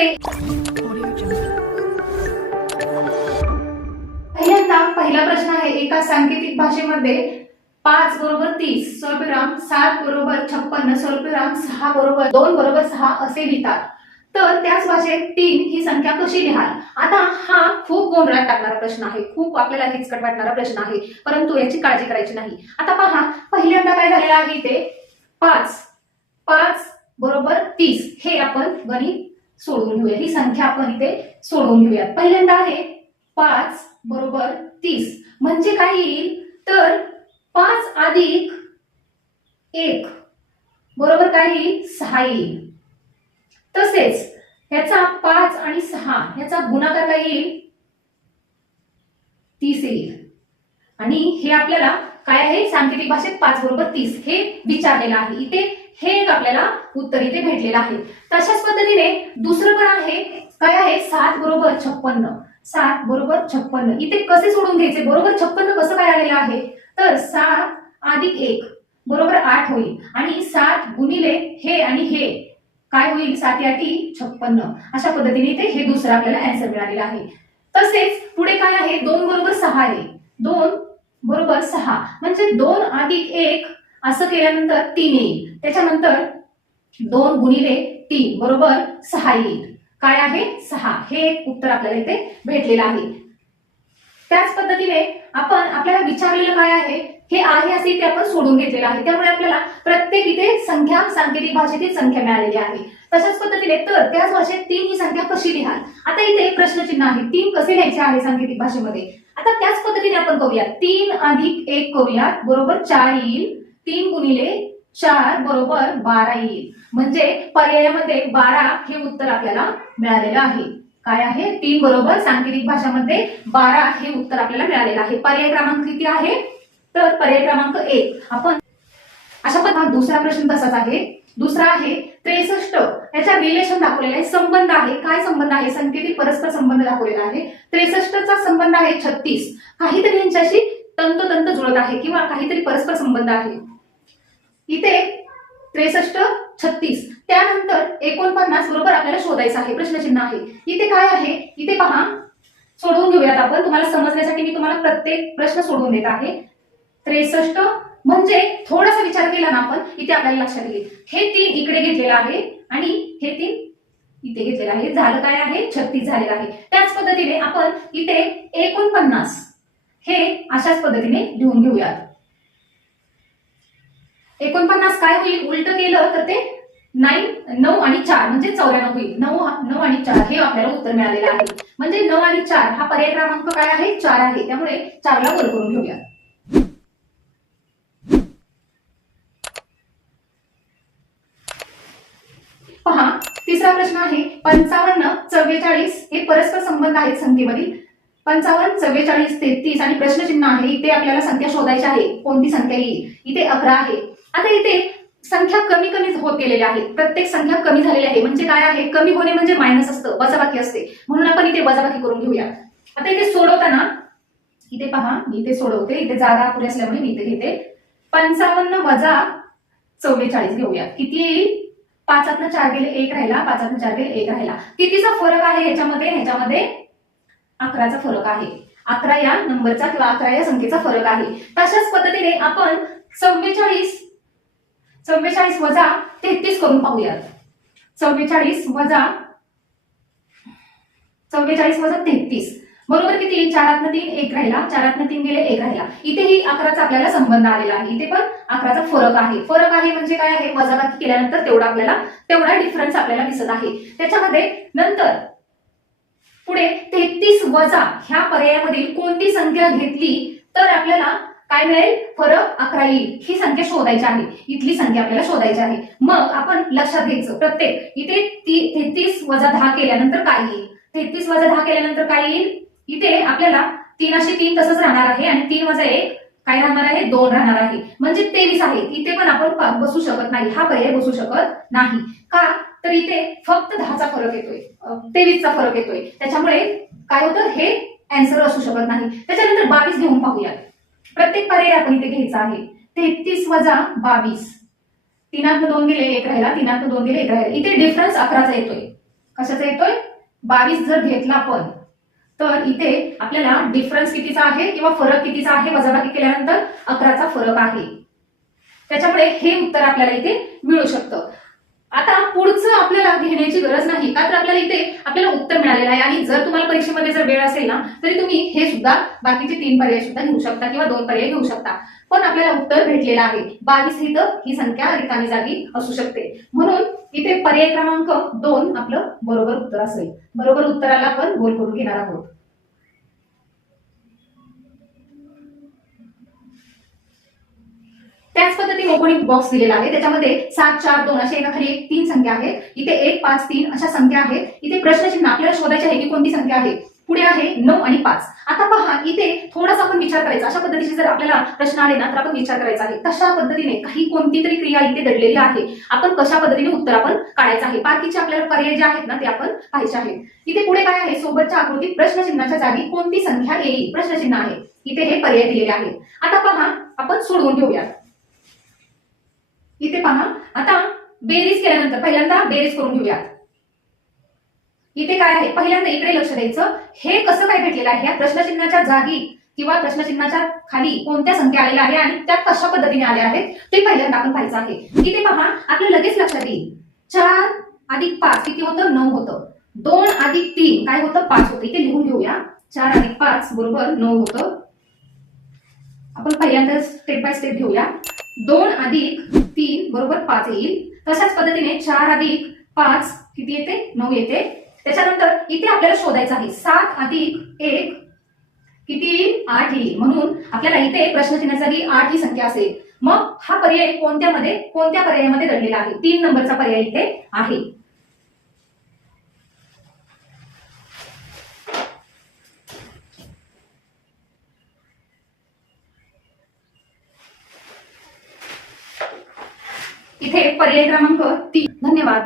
असते पहिल्यांदा पहिला प्रश्न आहे एका सांकेतिक भाषेमध्ये पाच बरोबर तीस स्वल्पविराम सात बरोबर छप्पन्न स्वल्पविराम सहा बरोबर दोन बरोबर सहा असे लिहितात. तर त्याच भाषेत तीन ही संख्या कशी लिहाल? आता हा खूप गोंधळात टाकणारा प्रश्न आहे खूप आपल्याला किचकट वाटणारा प्रश्न आहे परंतु याची काळजी करायची नाही. आता पहा पहिल्यांदा काय झालेलं आहे इथे? पाच पाच बरोबर तीस हे आपण गणित सोडवून घेऊया. ही संख्या आपण इथे सोडवून घेऊयात. पहिल्यांदा आहे पाच बरोबर तीस. म्हणजे काय येईल? तर पाच अधिक एक बरोबर काय येईल? सहा येईल. तसेच ह्याचा पाच आणि सहा ह्याचा गुणाकार काय येईल? तीस येईल. आणि हे आपल्याला काय आहे? सांकेतिक भाषेत पाच बरोबर तीस. हे विचारलेलं आहे. इथे हे एक आपल्याला उत्तर इथे भेटलेलं आहे. तशाच पद्धतीने दुसरं पण आहे. काय आहे? सात बरोबर छप्पन्न. सात बरोबर छप्पन्न. इथे कसे सोडून घ्यायचे? बरोबर छप्पन्न कसं काय आलेलं आहे? तर सात अधिक एक बरोबर आठ होईल. आणि सात गुणिले हे आणि हे. काय होईल? सात आठी छप्पन्न. अशा पद्धतीने इथे हे दुसरं आपल्याला अँसर मिळालेलं आहे. तसेच पुढे काय आहे? दोन बरोबर सहा आहे. दोन बरोबर सहा. म्हणजे दोन अधिक एक असं केल्यानंतर तीन येईल. त्याच्यानंतर दोन गुणिले तीन बरोबर सहा येईल. काय आहे? सहा. हे एक उत्तर आपल्याला इथे भेटलेलं आहे. त्याच पद्धतीने आपण आपल्याला विचारलेलं काय आहे? हे आहे असे ते आपण सोडून घेतलेलं आहे. त्यामुळे आपल्याला प्रत्येक इथे संख्या सांकेतिक भाषेतील संख्या मिळालेली आहे. तशाच पद्धतीने तर त्याच भाषेत तीन ही संख्या कशी लिहाल? आता इथे एक प्रश्नचिन्ह आहे. तीन कसे लिहायचे आहे सांकेतिक भाषेमध्ये? आता त्याच पद्धतीने आपण करूया तीन अधिक एक करूयात. बरोबर चार येईल. तीन गुणिले चार बरोबर बारा येईल. म्हणजे पर्यायामध्ये बारा हे उत्तर आपल्याला मिळालेलं आहे. काय आहे? तीन बरोबर सांकेतिक भाषामध्ये बारा हे उत्तर आपल्याला मिळालेलं आहे. पर्याय क्रमांक किती आहे? तर पर्याय क्रमांक एक. आपण अशा पण दुसरा प्रश्न तसाच आहे. दुसरा आहे त्रेसष्ट. याच्या रिलेशन दाखवलेला आहे. संबंध आहे. काय संबंध आहे? संकेतिक परस्पर संबंध दाखवलेला आहे. त्रेसष्टचा संबंध आहे छत्तीस. काहीतरी यांच्याशी तंतोतंत जुळत आहे किंवा काहीतरी परस्पर संबंध आहे. इथे त्रेसष्ट छत्तीस. त्यानंतर एकोणपन्नास बरोबर आपल्याला शोधायचं आहे प्रश्नचिन्ह आहे. इथे काय आहे? इथे पहा. सोडवून घेऊयात आपण. तुम्हाला समजण्यासाठी मी तुम्हाला प्रत्येक प्रश्न सोडवून देत आहे. त्रेसष्ट म्हणजे थोडासा विचार केला ना आपण इथे आपल्याला लक्षात येईल. हे तीन इकडे घेतलेलं आहे आणि हे तीन इथे घेतलेलं आहे. झालं काय आहे? छत्तीस झालेलं आहे. त्याच पद्धतीने आपण इथे एकोणपन्नास हे अशाच पद्धतीने लिहून घेऊयात. एकोणपन्नास काय होईल? उलट केलं तर ते नाईन नऊ आणि चार म्हणजे चौऱ्याण्णव होईल. नऊ नऊ आणि चार हे आपल्याला उत्तर मिळालेलं आहे. म्हणजे नऊ आणि चार हा पर्याय क्रमांक काय आहे? चार आहे. त्यामुळे चारला वर करून घेऊया. पहा तिसरा प्रश्न आहे. पंचावन्न चव्वेचाळीस हे परस्पर संबंध आहेत संख्येमधील. पंचावन्न चव्वेचाळीस तेहतीस आणि प्रश्नचिन्ह आहे. इथे आपल्याला संख्या शोधायची आहे. कोणती संख्या येईल? इथे अकरा आहे. आता इथे संख्या कमी कमी होत गेलेल्या आहेत प्रत्येक संख्या कमी झालेली आहे. म्हणजे काय आहे? कमी होणे म्हणजे मायनस असतं. वजाबाकी असते. म्हणून आपण इथे वजाबाकी करून घेऊया. आता इथे सोडवताना इथे पहा मी इथे सोडवते. इथे जागा पुढे असल्यामुळे मी इथे घेते. पंचावन्न वजा चव्वेचाळीस घेऊया. किती येईल? पाचातनं चार गेले एक राहिला. पाचातनं चार गेले एक राहिला. कितीचा फरक आहे ह्याच्यामध्ये? ह्याच्यामध्ये अकराचा फरक आहे. अकरा या नंबरचा किंवा अकरा या संख्येचा फरक आहे. तशाच पद्धतीने आपण चव्वेचाळीस चव्वेचाळीस वजा तेहतीस करून पाहूयात. चव्वेचाळीस वजा चव्वेचाळीस वजा तेहतीस. बरोबर किती? येईल चारातनं तीन एक राहिला. चारातनं तीन गेले एक राहिला. इथेही अकराचा आपल्याला संबंध आलेला आहे. इथे पण अकराचा फरक आहे. फरक आहे म्हणजे काय आहे? वजाबाकी केल्यानंतर तेवढा आपल्याला तेवढा डिफरन्स आपल्याला दिसत आहे. त्याच्यामध्ये नंतर पुढे तीस वजा ह्या पर्यायामधील कोणती संख्या घेतली तर आपल्याला काय मिळेल? फरक अकरा येईल. ही संख्या शोधायची आहे. इथली संख्या आपल्याला शोधायची आहे. मग आपण लक्षात घ्यायचं. प्रत्येक इथे ती तेहतीस वजा दहा केल्यानंतर काय येईल? तेहतीस वजा दहा केल्यानंतर काय येईल? इथे आपल्याला तीन असे तीन तसंच राहणार आहे आणि तीन वजा एक काय राहणार आहे? दोन राहणार आहे. म्हणजे तेवीस आहे. इथे पण आपण बसू शकत नाही. हा पर्याय बसू शकत नाही. का? तर इथे फक्त दहाचा फरक येतोय. तेवीसचा फरक येतोय. त्याच्यामुळे काय होतं? हे अँसर असू शकत नाही. त्याच्यानंतर बावीस घेऊन पाहूयात. प्रत्येक पर्याय आपण इथे घ्यायचा आहे. तेहतीस वजा बावीस. तीनात दोन गेले एक राहिला. तीनात दोन गेले एक राहिला. इथे डिफरन्स अकराचा येतोय. कशाचा येतोय? बावीस जर घेतला पण तर इथे आपल्याला डिफरन्स कितीचा आहे किंवा फरक कितीचा आहे वजाबाकी केल्यानंतर अकराचा फरक आहे. त्याच्यामुळे हे उत्तर आपल्याला इथे मिळू शकतं. आता पुढचं आपल्याला घेण्याची गरज नाही. का तर आपल्याला इथे आपल्याला उत्तर मिळालेलं आहे. आणि जर तुम्हाला परीक्षेमध्ये जर वेळ असेल ना तरी तुम्ही हे सुद्धा बाकीचे तीन पर्याय सुद्धा घेऊ शकता किंवा दोन पर्याय घेऊ शकता. पण आपल्याला उत्तर भेटलेलं आहे. बावीस इथं ही संख्या रिकामी जागी असू शकते. म्हणून इथे पर्याय क्रमांक दोन आपलं बरोबर उत्तर असेल. बरोबर उत्तराला आपण गोल करून घेणार आहोत. त्याच पद्धतीने कोणी बॉक्स दिलेला आहे. त्याच्यामध्ये सात चार दोन अशा एका खाली एक तीन संख्या आहेत. इथे एक पाच तीन अशा संख्या आहेत. इथे प्रश्नचिन्ह आपल्याला शोधायचे आहे की कोणती संख्या आहे. पुढे आहे नऊ आणि पाच. आता पहा इथे थोडासा आपण विचार करायचा. अशा पद्धतीचे जर आपल्याला प्रश्न आले ना तर आपण विचार करायचा आहे. तशा पद्धतीने काही कोणती तरी क्रिया इथे दडलेली आहे. आपण कशा पद्धतीने उत्तर आपण काढायचं आहे. बाकीचे आपल्याला पर्याय जे आहेत ना ते आपण पाहायचे आहेत. इथे पुढे काय आहे? सोबतच्या आकृतीत प्रश्नचिन्हाच्या जागी कोणती संख्या येईल? प्रश्नचिन्ह आहे. इथे हे पर्याय दिलेले आहेत. आता पहा आपण सोडवून घेऊया इथे पहा. आता बेरीज केल्यानंतर पहिल्यांदा बेरीज करून घेऊयात. इथे काय आहे? पहिल्यांदा इकडे लक्ष द्यायचं. हे कसं काय भेटलेलं आहे? या प्रश्नचिन्हाच्या जागी किंवा प्रश्नचिन्हाच्या खाली कोणत्या संख्या आलेल्या आहे आणि त्या कशा पद्धतीने आल्या आहेत ते पहिल्यांदा आपण पाहायचं आहे. इथे पहा आपल्याला लगेच लक्षात येईल. चार अधिक पाच किती होतं? नऊ होतं. दोन अधिक तीन काय होतं? पाच होतं. इथे लिहून घेऊया. चार अधिक पाच बरोबर नऊ होतं. आपण पहिल्यांदा स्टेप बाय स्टेप घेऊया. दोन अधिक तीन बरोबर पाच येईल. तशाच पद्धतीने चार अधिक पाच किती येते? नऊ येते. त्याच्यानंतर इथे आपल्याला शोधायचं आहे. सात अधिक एक किती येईल? आठ येईल. म्हणून आपल्याला इथे प्रश्न चिन्हासाठी आठ ही संख्या असेल. मग हा पर्याय कोणत्यामध्ये? कोणत्या पर्यायामध्ये दडलेला आहे? तीन नंबरचा पर्याय इथे आहे. इथे पर्याय क्रमांक तीन. धन्यवाद.